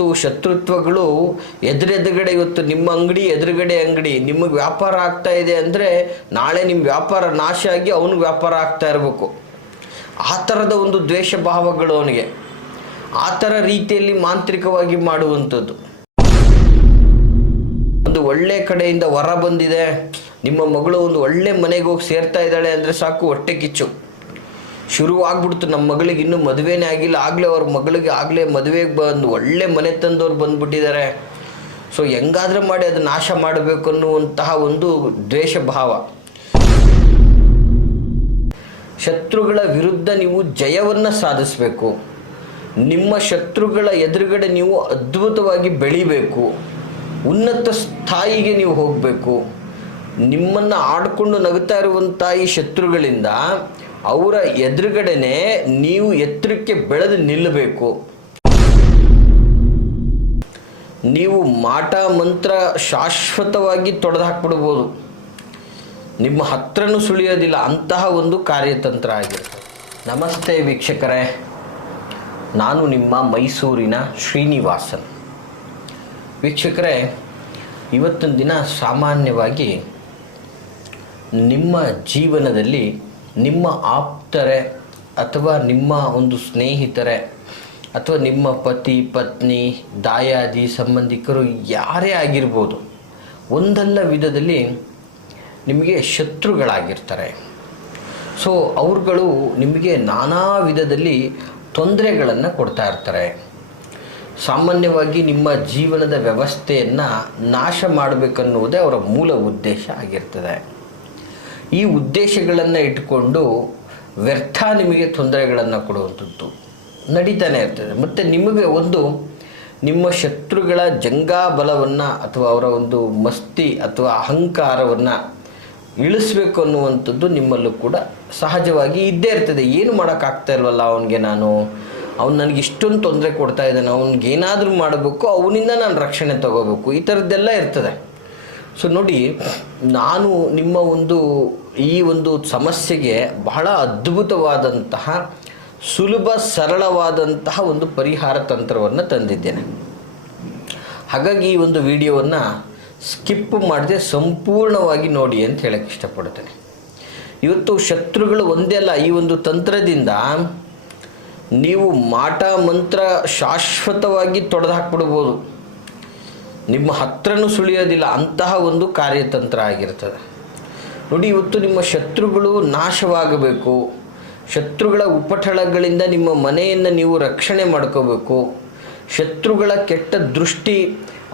ಇವತ್ತು ಶತ್ರುತ್ವಗಳು ಎದುರೆದುರುಗಡೆ, ಇವತ್ತು ನಿಮ್ಮ ಅಂಗಡಿ ಎದುರುಗಡೆ ಅಂಗಡಿ, ನಿಮಗೆ ವ್ಯಾಪಾರ ಆಗ್ತಾ ಇದೆ ಅಂದರೆ ನಾಳೆ ನಿಮ್ಮ ವ್ಯಾಪಾರ ನಾಶ ಆಗಿ ಅವನಿಗೆ ವ್ಯಾಪಾರ ಆಗ್ತಾ ಇರಬೇಕು. ಆ ಥರದ ಒಂದು ದ್ವೇಷ ಭಾವಗಳು ಅವನಿಗೆ, ಆ ಥರ ರೀತಿಯಲ್ಲಿ ಮಾಂತ್ರಿಕವಾಗಿ ಮಾಡುವಂಥದ್ದು. ಒಂದು ಒಳ್ಳೆ ಕಡೆಯಿಂದ ಹೊರ ಬಂದಿದೆ, ನಿಮ್ಮ ಮಗಳು ಒಂದು ಒಳ್ಳೆ ಮನೆಗೆ ಹೋಗಿ ಸೇರ್ತಾ ಇದ್ದಾಳೆ ಅಂದರೆ ಸಾಕು, ಹೊಟ್ಟೆ ಕಿಚ್ಚು ಶುರುವಾಗ್ಬಿಡ್ತು. ನಮ್ಮ ಮಗಳಿಗೆ ಇನ್ನೂ ಮದುವೆನೇ ಆಗಿಲ್ಲ, ಆಗಲೇ ಅವ್ರ ಮಗಳಿಗೆ ಆಗಲೇ ಮದುವೆಗೆ ಬಂದು ಒಳ್ಳೆ ಮನೆ ತಂದವ್ರು ಬಂದುಬಿಟ್ಟಿದ್ದಾರೆ. ಸೊ ಹೆಂಗಾದ್ರೂ ಮಾಡಿ ಅದು ನಾಶ ಮಾಡಬೇಕು ಅನ್ನುವಂತಹ ಒಂದು ದ್ವೇಷ ಭಾವ. ಶತ್ರುಗಳ ವಿರುದ್ಧ ನೀವು ಜಯವನ್ನು ಸಾಧಿಸಬೇಕು. ನಿಮ್ಮ ಶತ್ರುಗಳ ಎದುರುಗಡೆ ನೀವು ಅದ್ಭುತವಾಗಿ ಬೆಳಿಬೇಕು, ಉನ್ನತ ಸ್ಥಾಯಿಗೆ ನೀವು ಹೋಗಬೇಕು. ನಿಮ್ಮನ್ನು ಆಡ್ಕೊಂಡು ನಗುತ್ತಾ ಇರುವಂಥ ಈ ಶತ್ರುಗಳಿಂದ ಅವರ ಎದುರುಗಡೆನೆ ನೀವು ಎತ್ತರಕ್ಕೆ ಬೆಳೆದು ನಿಲ್ಲಬೇಕು. ನೀವು ಮಾಟ ಮಂತ್ರ ಶಾಶ್ವತವಾಗಿ ತೊಡೆದು ಹಾಕ್ಬಿಡ್ಬೋದು, ನಿಮ್ಮ ಹತ್ರನೂ ಸುಳಿಯೋದಿಲ್ಲ, ಅಂತಹ ಒಂದು ಕಾರ್ಯತಂತ್ರ ಆಗಿರುತ್ತೆ. ನಮಸ್ತೆ ವೀಕ್ಷಕರೇ, ನಾನು ನಿಮ್ಮ ಮೈಸೂರಿನ ಶ್ರೀನಿವಾಸನ್. ವೀಕ್ಷಕರೇ, ಇವತ್ತಿನ ದಿನ ಸಾಮಾನ್ಯವಾಗಿ ನಿಮ್ಮ ಜೀವನದಲ್ಲಿ ನಿಮ್ಮ ಆಪ್ತರೆ ಅಥವಾ ನಿಮ್ಮ ಒಂದು ಸ್ನೇಹಿತರೆ ಅಥವಾ ನಿಮ್ಮ ಪತಿ ಪತ್ನಿ ದಾಯಾದಿ ಸಂಬಂಧಿಕರು ಯಾರೇ ಆಗಿರ್ಬೋದು, ಒಂದಲ್ಲ ವಿಧದಲ್ಲಿ ನಿಮಗೆ ಶತ್ರುಗಳಾಗಿರ್ತಾರೆ. ಸೊ ಅವ್ರುಗಳು ನಿಮಗೆ ನಾನಾ ವಿಧದಲ್ಲಿ ತೊಂದರೆಗಳನ್ನು ಕೊಡ್ತಾ ಇರ್ತಾರೆ. ಸಾಮಾನ್ಯವಾಗಿ ನಿಮ್ಮ ಜೀವನದ ವ್ಯವಸ್ಥೆಯನ್ನು ನಾಶ ಮಾಡಬೇಕನ್ನುವುದೇ ಅವರ ಮೂಲ ಉದ್ದೇಶ ಆಗಿರ್ತದೆ. ಈ ಉದ್ದೇಶಗಳನ್ನು ಇಟ್ಟುಕೊಂಡು ವ್ಯರ್ಥ ನಿಮಗೆ ತೊಂದರೆಗಳನ್ನು ಕೊಡುವಂಥದ್ದು ನಡೀತಾನೆ ಇರ್ತದೆ. ಮತ್ತು ನಿಮಗೆ ಒಂದು ನಿಮ್ಮ ಶತ್ರುಗಳ ಜಂಗಾಬಲವನ್ನು ಅಥವಾ ಅವರ ಒಂದು ಮಸ್ತಿ ಅಥವಾ ಅಹಂಕಾರವನ್ನು ಇಳಿಸ್ಬೇಕು ಅನ್ನುವಂಥದ್ದು ನಿಮ್ಮಲ್ಲೂ ಕೂಡ ಸಹಜವಾಗಿ ಇದ್ದೇ ಇರ್ತದೆ. ಏನು ಮಾಡೋಕ್ಕಾಗ್ತಾ ಇಲ್ವಲ್ಲ ಅವನಿಗೆ, ಅವ್ನು ನನಗೆ ಇಷ್ಟೊಂದು ತೊಂದರೆ ಕೊಡ್ತಾ ಇದ್ದಾನೆ, ಅವ್ನಿಗೇನಾದರೂ ಮಾಡಬೇಕು, ಅವನಿಂದ ನಾನು ರಕ್ಷಣೆ ತಗೋಬೇಕು, ಈ ಥರದ್ದೆಲ್ಲ ಇರ್ತದೆ. ಸೊ ನೋಡಿ, ನಾನು ನಿಮ್ಮ ಈ ಒಂದು ಸಮಸ್ಯೆಗೆ ಬಹಳ ಅದ್ಭುತವಾದಂತಹ ಸುಲಭ ಸರಳವಾದಂತಹ ಒಂದು ಪರಿಹಾರ ತಂತ್ರವನ್ನು ತಂದಿದ್ದೇನೆ. ಹಾಗಾಗಿ ಈ ಒಂದು ವಿಡಿಯೋವನ್ನು ಸ್ಕಿಪ್ ಮಾಡದೆ ಸಂಪೂರ್ಣವಾಗಿ ನೋಡಿ ಅಂತ ಹೇಳಕ್ಕೆ ಇಷ್ಟಪಡ್ತೇನೆ. ಇವತ್ತು ಶತ್ರುಗಳು ಒಂದೇ ಅಲ್ಲ, ಈ ಒಂದು ತಂತ್ರದಿಂದ ನೀವು ಮಾಟ ಮಂತ್ರ ಶಾಶ್ವತವಾಗಿ ತೊಡೆದು ಹಾಕ್ಬಿಡ್ಬೋದು, ನಿಮ್ಮ ಹತ್ರನೂ ಸುಳಿಯೋದಿಲ್ಲ, ಅಂತಹ ಒಂದು ಕಾರ್ಯತಂತ್ರ ಆಗಿರ್ತದೆ. ನೋಡಿ, ಇವತ್ತು ನಿಮ್ಮ ಶತ್ರುಗಳು ನಾಶವಾಗಬೇಕು, ಶತ್ರುಗಳ ಉಪಟಳಗಳಿಂದ ನಿಮ್ಮ ಮನೆಯನ್ನು ನೀವು ರಕ್ಷಣೆ ಮಾಡ್ಕೋಬೇಕು, ಶತ್ರುಗಳ ಕೆಟ್ಟ ದೃಷ್ಟಿ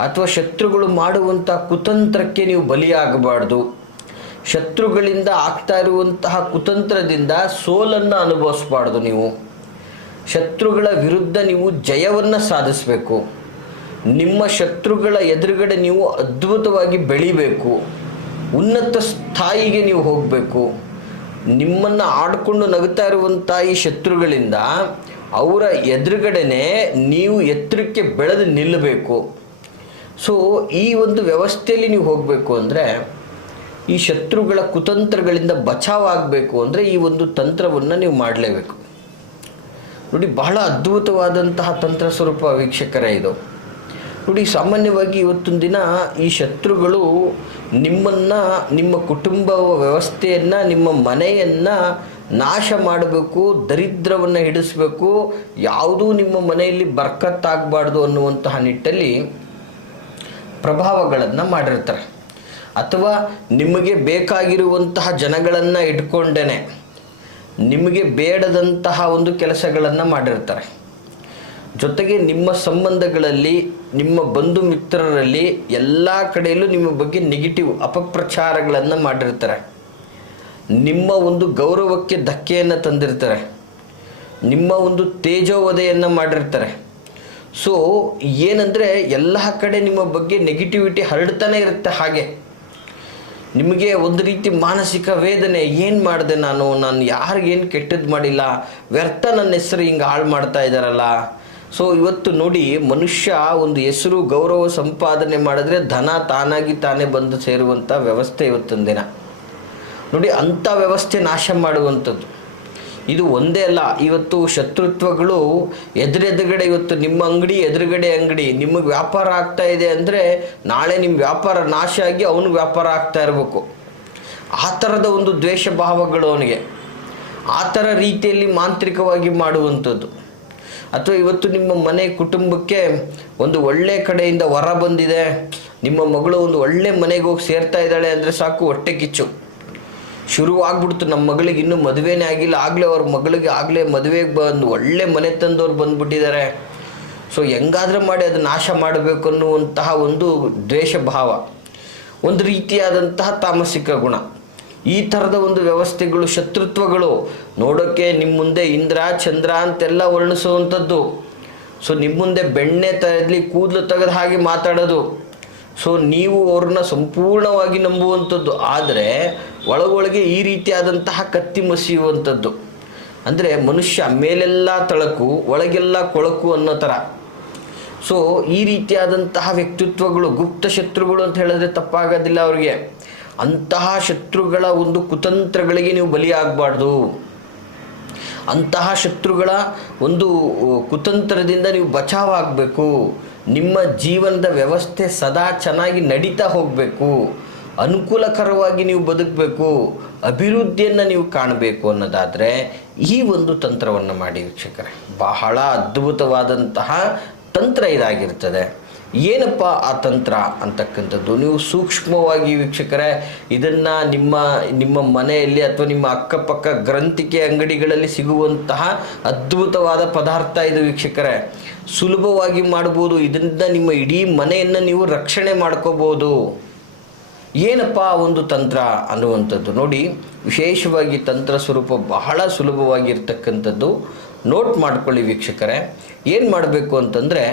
ಅಥವಾ ಶತ್ರುಗಳು ಮಾಡುವಂಥ ಕುತಂತ್ರಕ್ಕೆ ನೀವು ಬಲಿಯಾಗಬಾರ್ದು, ಶತ್ರುಗಳಿಂದ ಆಗ್ತಾ ಇರುವಂತಹ ಕುತಂತ್ರದಿಂದ ಸೋಲನ್ನು ಅನುಭವಿಸಬಾರ್ದು, ನೀವು ಶತ್ರುಗಳ ವಿರುದ್ಧ ನೀವು ಜಯವನ್ನು ಸಾಧಿಸಬೇಕು, ನಿಮ್ಮ ಶತ್ರುಗಳ ಎದುರುಗಡೆ ನೀವು ಅದ್ಭುತವಾಗಿ ಬೆಳಿಬೇಕು, ಉನ್ನತ ಸ್ಥಾಯಿಗೆ ನೀವು ಹೋಗಬೇಕು. ನಿಮ್ಮನ್ನು ಆಡ್ಕೊಂಡು ನಗುತ್ತಾ ಇರುವಂಥ ಈ ಶತ್ರುಗಳಿಂದ ಅವರ ಎದುರುಗಡೆನೆ ನೀವು ಎತ್ತರಕ್ಕೆ ಬೆಳೆದು ನಿಲ್ಲಬೇಕು. ಸೊ ಈ ಒಂದು ವ್ಯವಸ್ಥೆಯಲ್ಲಿ ನೀವು ಹೋಗಬೇಕು ಅಂದರೆ, ಈ ಶತ್ರುಗಳ ಕುತಂತ್ರಗಳಿಂದ ಬಚಾವಾಗಬೇಕು ಅಂದರೆ ಈ ಒಂದು ತಂತ್ರವನ್ನು ನೀವು ಮಾಡಲೇಬೇಕು. ನೋಡಿ, ಬಹಳ ಅದ್ಭುತವಾದಂತಹ ತಂತ್ರ ಸ್ವರೂಪ ವೀಕ್ಷಕರೇ ಇದು. ನೋಡಿ, ಸಾಮಾನ್ಯವಾಗಿ ಇವತ್ತಿನ ದಿನ ಈ ಶತ್ರುಗಳು ನಿಮ್ಮನ್ನು, ನಿಮ್ಮ ಕುಟುಂಬ ವ್ಯವಸ್ಥೆಯನ್ನು, ನಿಮ್ಮ ಮನೆಯನ್ನು ನಾಶ ಮಾಡಬೇಕು, ದರಿದ್ರವನ್ನು ಹಿಡಿಸಬೇಕು, ಯಾವುದೂ ನಿಮ್ಮ ಮನೆಯಲ್ಲಿ ಬರ್ಕತ್ತಾಗಬಾರ್ದು ಅನ್ನುವಂತಹ ನಿಟ್ಟಲ್ಲಿ ಪ್ರಭಾವಗಳನ್ನು ಮಾಡಿರ್ತಾರೆ. ಅಥವಾ ನಿಮಗೆ ಬೇಕಾಗಿರುವಂತಹ ಜನಗಳನ್ನು ಇಟ್ಕೊಂಡೇ ನಿಮಗೆ ಬೇಡದಂತಹ ಒಂದು ಕೆಲಸಗಳನ್ನು ಮಾಡಿರ್ತಾರೆ. ಜೊತೆಗೆ ನಿಮ್ಮ ಸಂಬಂಧಗಳಲ್ಲಿ, ನಿಮ್ಮ ಬಂಧು ಮಿತ್ರರಲ್ಲಿ ಎಲ್ಲ ಕಡೆಯಲ್ಲೂ ನಿಮ್ಮ ಬಗ್ಗೆ ನೆಗೆಟಿವ್ ಅಪಪ್ರಚಾರಗಳನ್ನು ಮಾಡಿರ್ತಾರೆ. ನಿಮ್ಮ ಒಂದು ಗೌರವಕ್ಕೆ ಧಕ್ಕೆಯನ್ನು ತಂದಿರ್ತಾರೆ, ನಿಮ್ಮ ಒಂದು ತೇಜೋವಧೆಯನ್ನು ಮಾಡಿರ್ತಾರೆ. ಸೊ ಏನಂದರೆ ಎಲ್ಲ ಕಡೆ ನಿಮ್ಮ ಬಗ್ಗೆ ನೆಗೆಟಿವಿಟಿ ಹರಡ್ತಾನೆ ಇರುತ್ತೆ. ಹಾಗೆ ನಿಮಗೆ ಒಂದು ರೀತಿ ಮಾನಸಿಕ ವೇದನೆ, ಏನು ಮಾಡಿದೆ ನಾನು ಯಾರಿಗೇನು ಕೆಟ್ಟದ್ದು ಮಾಡಿಲ್ಲ, ವ್ಯರ್ಥ ನನ್ನ ಹೆಸರು ಹಿಂಗೆ ಹಾಳು ಮಾಡ್ತಾ ಇದ್ದಾರಲ್ಲ. ಸೊ ಇವತ್ತು ನೋಡಿ, ಮನುಷ್ಯ ಒಂದು ಹೆಸರು ಗೌರವ ಸಂಪಾದನೆ ಮಾಡಿದ್ರೆ ಧನ ತಾನಾಗಿ ತಾನೇ ಬಂದು ಸೇರುವಂಥ ವ್ಯವಸ್ಥೆ ಇವತ್ತಿನ ದಿನ. ನೋಡಿ, ಅಂಥ ವ್ಯವಸ್ಥೆ ನಾಶ ಮಾಡುವಂಥದ್ದು. ಇದು ಒಂದೇ ಅಲ್ಲ, ಇವತ್ತು ಶತ್ರುತ್ವಗಳು ಎದುರೆದುರುಗಡೆ, ಇವತ್ತು ನಿಮ್ಮ ಅಂಗಡಿ ಎದುರುಗಡೆ ಅಂಗಡಿ, ನಿಮಗೆ ವ್ಯಾಪಾರ ಆಗ್ತಾ ಇದೆ ಅಂದರೆ ನಾಳೆ ನಿಮ್ಮ ವ್ಯಾಪಾರ ನಾಶ ಆಗಿ ಅವನಿಗೆ ವ್ಯಾಪಾರ ಆಗ್ತಾ ಇರಬೇಕು. ಆ ಥರದ ಒಂದು ದ್ವೇಷ ಭಾವಗಳು ಅವನಿಗೆ, ಆ ಥರ ರೀತಿಯಲ್ಲಿ ಮಾಂತ್ರಿಕವಾಗಿ ಮಾಡುವಂಥದ್ದು. ಅಥವಾ ಇವತ್ತು ನಿಮ್ಮ ಮನೆ ಕುಟುಂಬಕ್ಕೆ ಒಂದು ಒಳ್ಳೆ ಕಡೆಯಿಂದ ವರ ಬಂದಿದೆ, ನಿಮ್ಮ ಮಗಳು ಒಂದು ಒಳ್ಳೆ ಮನೆಗೆ ಹೋಗಿ ಸೇರ್ತಾ ಇದ್ದಾಳೆ ಅಂದರೆ ಸಾಕು, ಹೊಟ್ಟೆ ಕಿಚ್ಚು ಶುರುವಾಗ್ಬಿಡ್ತು. ನಮ್ಮ ಮಗಳಿಗೆ ಇನ್ನೂ ಮದುವೆನೇ ಆಗಿಲ್ಲ, ಆಗಲೇ ಅವ್ರ ಮಗಳಿಗೆ ಆಗಲೇ ಮದುವೆಗೆ ಬಂದು ಒಳ್ಳೆ ಮನೆ ತಂದವ್ರು ಬಂದುಬಿಟ್ಟಿದ್ದಾರೆ. ಸೊ ಹೆಂಗಾದ್ರೂ ಮಾಡಿ ಅದು ನಾಶ ಮಾಡಬೇಕು ಅನ್ನುವಂತಹ ಒಂದು ದ್ವೇಷ ಭಾವ, ಒಂದು ರೀತಿಯಾದಂತಹ ತಾಮಸಿಕ ಗುಣ. ಈ ಥರದ ಒಂದು ವ್ಯವಸ್ಥೆಗಳು, ಶತ್ರುತ್ವಗಳು ನೋಡೋಕ್ಕೆ ನಿಮ್ಮ ಮುಂದೆ ಇಂದ್ರ ಚಂದ್ರ ಅಂತೆಲ್ಲ ವರ್ಣಿಸುವಂಥದ್ದು. ಸೊ ನಿಮ್ಮ ಮುಂದೆ ಬೆಣ್ಣೆ ತೆಗೆದ್ಲಿ ಕೂದಲು ತೆಗೆದ ಹಾಗೆ ಮಾತಾಡೋದು. ಸೊ ನೀವು ಅವ್ರನ್ನ ಸಂಪೂರ್ಣವಾಗಿ ನಂಬುವಂಥದ್ದು. ಆದರೆ ಒಳಗೊಳಗೆ ಈ ರೀತಿಯಾದಂತಹ ಕತ್ತಿ ಮಸಿಯುವಂಥದ್ದು. ಅಂದರೆ ಮನುಷ್ಯ ಮೇಲೆಲ್ಲ ತಳಕು ಒಳಗೆಲ್ಲ ಕೊಳಕು ಅನ್ನೋ ಥರ. ಸೊ ಈ ರೀತಿಯಾದಂತಹ ವ್ಯಕ್ತಿತ್ವಗಳು ಗುಪ್ತ ಶತ್ರುಗಳು ಅಂತ ಹೇಳಿದ್ರೆ ತಪ್ಪಾಗೋದಿಲ್ಲ ಅವ್ರಿಗೆ. ಅಂತಹ ಶತ್ರುಗಳ ಒಂದು ಕುತಂತ್ರಗಳಿಗೆ ನೀವು ಬಲಿಯಾಗಬಾರ್ದು. ಅಂತಹ ಶತ್ರುಗಳ ಒಂದು ಕುತಂತ್ರದಿಂದ ನೀವು ಬಚಾವಾಗಬೇಕು. ನಿಮ್ಮ ಜೀವನದ ವ್ಯವಸ್ಥೆ ಸದಾ ಚೆನ್ನಾಗಿ ನಡೀತಾ ಹೋಗಬೇಕು, ಅನುಕೂಲಕರವಾಗಿ ನೀವು ಬದುಕಬೇಕು, ಅಭಿವೃದ್ಧಿಯನ್ನು ನೀವು ಕಾಣಬೇಕು ಅನ್ನೋದಾದರೆ ಈ ಒಂದು ತಂತ್ರವನ್ನು ಮಾಡಿ ವೀಕ್ಷಕರೇ. ಬಹಳ ಅದ್ಭುತವಾದಂತಹ ತಂತ್ರ ಇದಾಗಿರ್ತದೆ. ಏನಪ್ಪ ಆ ತಂತ್ರ ಅಂತಕ್ಕಂಥದ್ದು ನೀವು ಸೂಕ್ಷ್ಮವಾಗಿ ವೀಕ್ಷಕರೇ ಇದನ್ನು ನಿಮ್ಮ ಮನೆಯಲ್ಲಿ ಅಥವಾ ನಿಮ್ಮ ಅಕ್ಕಪಕ್ಕ ಗ್ರಂಥಿಕೆ ಅಂಗಡಿಗಳಲ್ಲಿ ಸಿಗುವಂತಹ ಅದ್ಭುತವಾದ ಪದಾರ್ಥ ಇದು ವೀಕ್ಷಕರೇ. ಸುಲಭವಾಗಿ ಮಾಡ್ಬೋದು. ಇದರಿಂದ ನಿಮ್ಮ ಇಡೀ ಮನೆಯನ್ನು ನೀವು ರಕ್ಷಣೆ ಮಾಡ್ಕೋಬೋದು. ಏನಪ್ಪ ಒಂದು ತಂತ್ರ ಅನ್ನುವಂಥದ್ದು ನೋಡಿ, ವಿಶೇಷವಾಗಿ ತಂತ್ರ ಸ್ವರೂಪ ಬಹಳ ಸುಲಭವಾಗಿರ್ತಕ್ಕಂಥದ್ದು. ನೋಟ್ ಮಾಡ್ಕೊಳ್ಳಿ ವೀಕ್ಷಕರೇ. ಏನು ಮಾಡಬೇಕು ಅಂತಂದರೆ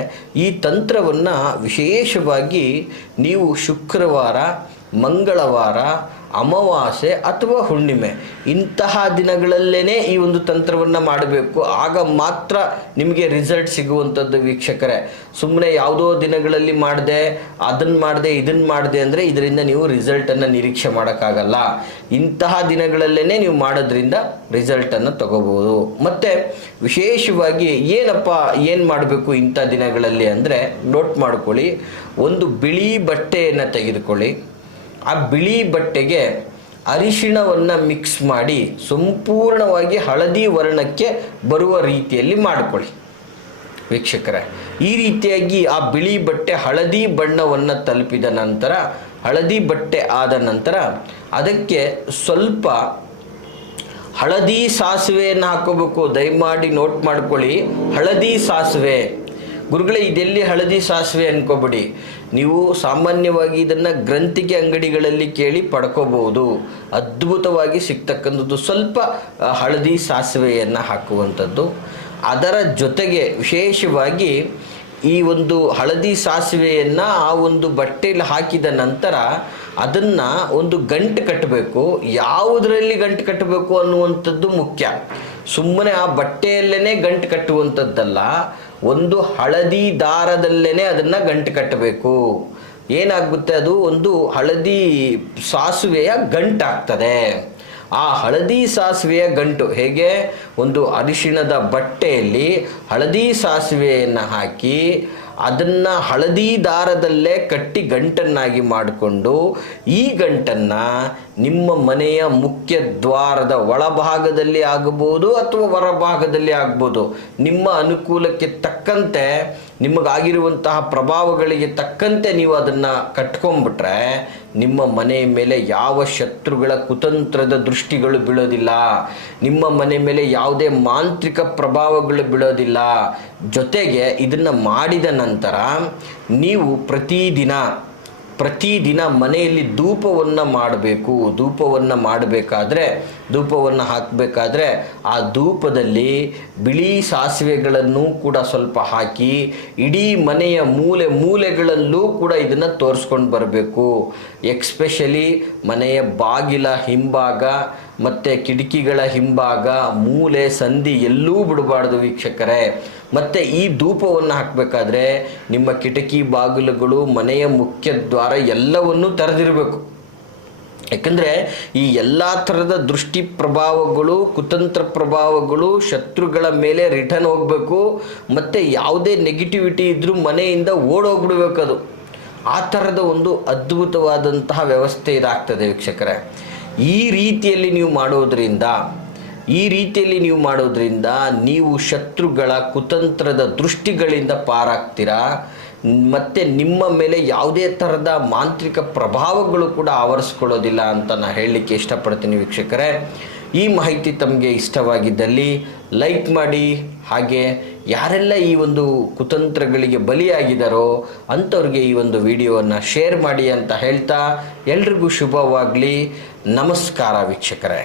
ಈ ತಂತ್ರವನ್ನು ವಿಶೇಷವಾಗಿ ನೀವು ಶುಕ್ರವಾರ, ಮಂಗಳವಾರ, ಅಮಾವಾಸ್ಯೆ ಅಥವಾ ಹುಣ್ಣಿಮೆ ಇಂತಹ ದಿನಗಳಲ್ಲೇ ಈ ಒಂದು ತಂತ್ರವನ್ನು ಮಾಡಬೇಕು. ಆಗ ಮಾತ್ರ ನಿಮಗೆ ರಿಸಲ್ಟ್ ಸಿಗುವಂಥದ್ದು ವೀಕ್ಷಕರೇ. ಸುಮ್ಮನೆ ಯಾವುದೋ ದಿನಗಳಲ್ಲಿ ಮಾಡಿದೆ, ಅದನ್ನು ಮಾಡಿದೆ, ಇದನ್ನು ಮಾಡಿದೆ ಅಂದರೆ ಇದರಿಂದ ನೀವು ರಿಸಲ್ಟನ್ನು ನಿರೀಕ್ಷೆ ಮಾಡೋಕ್ಕಾಗಲ್ಲ. ಇಂತಹ ದಿನಗಳಲ್ಲೇ ನೀವು ಮಾಡೋದ್ರಿಂದ ರಿಸಲ್ಟನ್ನು ತಗೋಬೋದು. ಮತ್ತು ವಿಶೇಷವಾಗಿ ಏನು ಮಾಡಬೇಕು ಇಂಥ ದಿನಗಳಲ್ಲಿ ಅಂದರೆ ನೋಟ್ ಮಾಡ್ಕೊಳ್ಳಿ. ಒಂದು ಬಿಳಿ ಬಟ್ಟೆಯನ್ನು ತೆಗೆದುಕೊಳ್ಳಿ. ಆ ಬಿಳಿ ಬಟ್ಟೆಗೆ ಅರಿಶಿಣವನ್ನು ಮಿಕ್ಸ್ ಮಾಡಿ ಸಂಪೂರ್ಣವಾಗಿ ಹಳದಿ ವರ್ಣಕ್ಕೆ ಬರುವ ರೀತಿಯಲ್ಲಿ ಮಾಡಿಕೊಳ್ಳಿ ವೀಕ್ಷಕರೇ. ಈ ರೀತಿಯಾಗಿ ಆ ಬಿಳಿ ಬಟ್ಟೆ ಹಳದಿ ಬಣ್ಣವನ್ನು ತಲುಪಿದ ನಂತರ, ಹಳದಿ ಬಟ್ಟೆ ಆದ ನಂತರ ಅದಕ್ಕೆ ಸ್ವಲ್ಪ ಹಳದಿ ಸಾಸಿವೆಯನ್ನು ಹಾಕೋಬೇಕು. ದಯಮಾಡಿ ನೋಟ್ ಮಾಡ್ಕೊಳ್ಳಿ, ಹಳದಿ ಸಾಸಿವೆ. ಗುರುಗಳೇ ಇದೆಲ್ಲಿ ಹಳದಿ ಸಾಸಿವೆ ಅನ್ಕೋಬೇಡಿ, ನೀವು ಸಾಮಾನ್ಯವಾಗಿ ಇದನ್ನು ಗ್ರಂಥಿಕೆ ಅಂಗಡಿಗಳಲ್ಲಿ ಕೇಳಿ ಪಡ್ಕೋಬಹುದು. ಅದ್ಭುತವಾಗಿ ಸಿಗ್ತಕ್ಕಂಥದ್ದು ಸ್ವಲ್ಪ ಹಳದಿ ಸಾಸಿವೆಯನ್ನು ಹಾಕುವಂಥದ್ದು. ಅದರ ಜೊತೆಗೆ ವಿಶೇಷವಾಗಿ ಈ ಒಂದು ಹಳದಿ ಸಾಸಿವೆಯನ್ನು ಆ ಒಂದು ಬಟ್ಟೆಯಲ್ಲಿ ಹಾಕಿದ ನಂತರ ಅದನ್ನು ಒಂದು ಗಂಟು ಕಟ್ಟಬೇಕು. ಯಾವುದರಲ್ಲಿ ಗಂಟು ಕಟ್ಟಬೇಕು ಅನ್ನುವಂಥದ್ದು ಮುಖ್ಯ. ಸುಮ್ಮನೆ ಆ ಬಟ್ಟೆಯಲ್ಲೇ ಗಂಟು ಕಟ್ಟುವಂಥದ್ದಲ್ಲ, ಒಂದು ಹಳದಿ ದಾರದಲ್ಲೇ ಅದನ್ನು ಗಂಟು ಕಟ್ಟಬೇಕು. ಏನಾಗುತ್ತೆ, ಅದು ಒಂದು ಹಳದಿ ಸಾಸಿವೆಯ ಗಂಟಾಗ್ತದೆ. ಆ ಹಳದಿ ಸಾಸಿವೆಯ ಗಂಟು ಹೇಗೆ, ಒಂದು ಅರಿಶಿಣದ ಬಟ್ಟೆಯಲ್ಲಿ ಹಳದಿ ಸಾಸಿವೆಯನ್ನು ಹಾಕಿ ಅದನ್ನು ಹಳದಿ ದಾರದಲ್ಲೇ ಕಟ್ಟಿ ಗಂಟನ್ನಾಗಿ ಮಾಡಿಕೊಂಡು ಈ ಗಂಟನ್ನು ನಿಮ್ಮ ಮನೆಯ ಮುಖ್ಯ ದ್ವಾರದ ಒಳಭಾಗದಲ್ಲಿ ಆಗಬಹುದು ಅಥವಾ ಹೊರಭಾಗದಲ್ಲಿ ಆಗ್ಬೋದು. ನಿಮ್ಮ ಅನುಕೂಲಕ್ಕೆ ತಕ್ಕಂತೆ, ನಿಮಗಾಗಿರುವಂತಹ ಪ್ರಭಾವಗಳಿಗೆ ತಕ್ಕಂತೆ ನೀವು ಅದನ್ನು ಕಟ್ಕೊಂಡ್ಬಿಟ್ರೆ ನಿಮ್ಮ ಮನೆಯ ಮೇಲೆ ಯಾವ ಶತ್ರುಗಳ ಕುತಂತ್ರದ ದೃಷ್ಟಿಗಳು ಬೀಳೋದಿಲ್ಲ. ನಿಮ್ಮ ಮನೆ ಮೇಲೆ ಯಾವುದೇ ಮಾಂತ್ರಿಕ ಪ್ರಭಾವಗಳು ಬೀಳೋದಿಲ್ಲ. ಜೊತೆಗೆ ಇದನ್ನು ಮಾಡಿದ ನಂತರ ನೀವು ಪ್ರತಿದಿನ ಮನೆಯಲ್ಲಿ ಧೂಪವನ್ನು ಮಾಡಬೇಕು. ಧೂಪವನ್ನು ಹಾಕಬೇಕಾದ್ರೆ ಆ ಧೂಪದಲ್ಲಿ ಬಿಳಿ ಸಾಸಿವೆಗಳನ್ನು ಕೂಡ ಸ್ವಲ್ಪ ಹಾಕಿ ಇಡೀ ಮನೆಯ ಮೂಲೆಗಳಲ್ಲೂ ಕೂಡ ಇದನ್ನು ತೋರಿಸ್ಕೊಂಡು ಬರಬೇಕು. ಎಕ್ಸ್ಪೆಷಲಿ ಮನೆಯ ಬಾಗಿಲ ಹಿಂಭಾಗ ಮತ್ತು ಕಿಟಕಿಗಳ ಹಿಂಭಾಗ, ಮೂಲೆ ಸಂಧಿ ಎಲ್ಲೂ ಬಿಡಬಾರ್ದು ವೀಕ್ಷಕರೇ. ಮತ್ತು ಈ ಧೂಪವನ್ನು ಹಾಕಬೇಕಾದ್ರೆ ನಿಮ್ಮ ಕಿಟಕಿ ಬಾಗಿಲುಗಳು, ಮನೆಯ ಮುಖ್ಯ ದ್ವಾರ ಎಲ್ಲವನ್ನೂ ತೆರೆದಿರಬೇಕು. ಯಾಕಂದರೆ ಈ ಎಲ್ಲ ಥರದ ದೃಷ್ಟಿ ಪ್ರಭಾವಗಳು, ಕುತಂತ್ರ ಪ್ರಭಾವಗಳು ಶತ್ರುಗಳ ಮೇಲೆ ರಿಟರ್ನ್ ಹೋಗಬೇಕು, ಮತ್ತು ಯಾವುದೇ ನೆಗೆಟಿವಿಟಿ ಇದ್ದರೂ ಮನೆಯಿಂದ ಓಡೋಗ್ಬಿಡ್ಬೇಕು. ಅದು ಆ ಥರದ ಒಂದು ಅದ್ಭುತವಾದಂತಹ ವ್ಯವಸ್ಥೆ ಇದಾಗ್ತದೆ ವೀಕ್ಷಕರೇ. ಈ ರೀತಿಯಲ್ಲಿ ನೀವು ಮಾಡೋದ್ರಿಂದ ನೀವು ಶತ್ರುಗಳ ಕುತಂತ್ರದ ದೃಷ್ಟಿಗಳಿಂದ ಪಾರಾಗ್ತೀರಾ, ಮತ್ತು ನಿಮ್ಮ ಮೇಲೆ ಯಾವುದೇ ಥರದ ಮಾಂತ್ರಿಕ ಪ್ರಭಾವಗಳು ಕೂಡ ಆವರಿಸ್ಕೊಳ್ಳೋದಿಲ್ಲ ಅಂತ ನಾನು ಹೇಳಲಿಕ್ಕೆ ಇಷ್ಟಪಡ್ತೀನಿ ವೀಕ್ಷಕರೇ. ಈ ಮಾಹಿತಿ ತಮಗೆ ಇಷ್ಟವಾಗಿದ್ದಲ್ಲಿ ಲೈಕ್ ಮಾಡಿ, ಹಾಗೆ ಯಾರೆಲ್ಲ ಈ ಒಂದು ಕುತಂತ್ರಗಳಿಗೆ ಬಲಿಯಾಗಿದ್ದಾರೋ ಅಂಥವ್ರಿಗೆ ಈ ಒಂದು ವಿಡಿಯೋವನ್ನು ಶೇರ್ ಮಾಡಿ ಅಂತ ಹೇಳ್ತಾ ಎಲ್ರಿಗೂ ಶುಭವಾಗಲಿ. ನಮಸ್ಕಾರ ವೀಕ್ಷಕರೇ.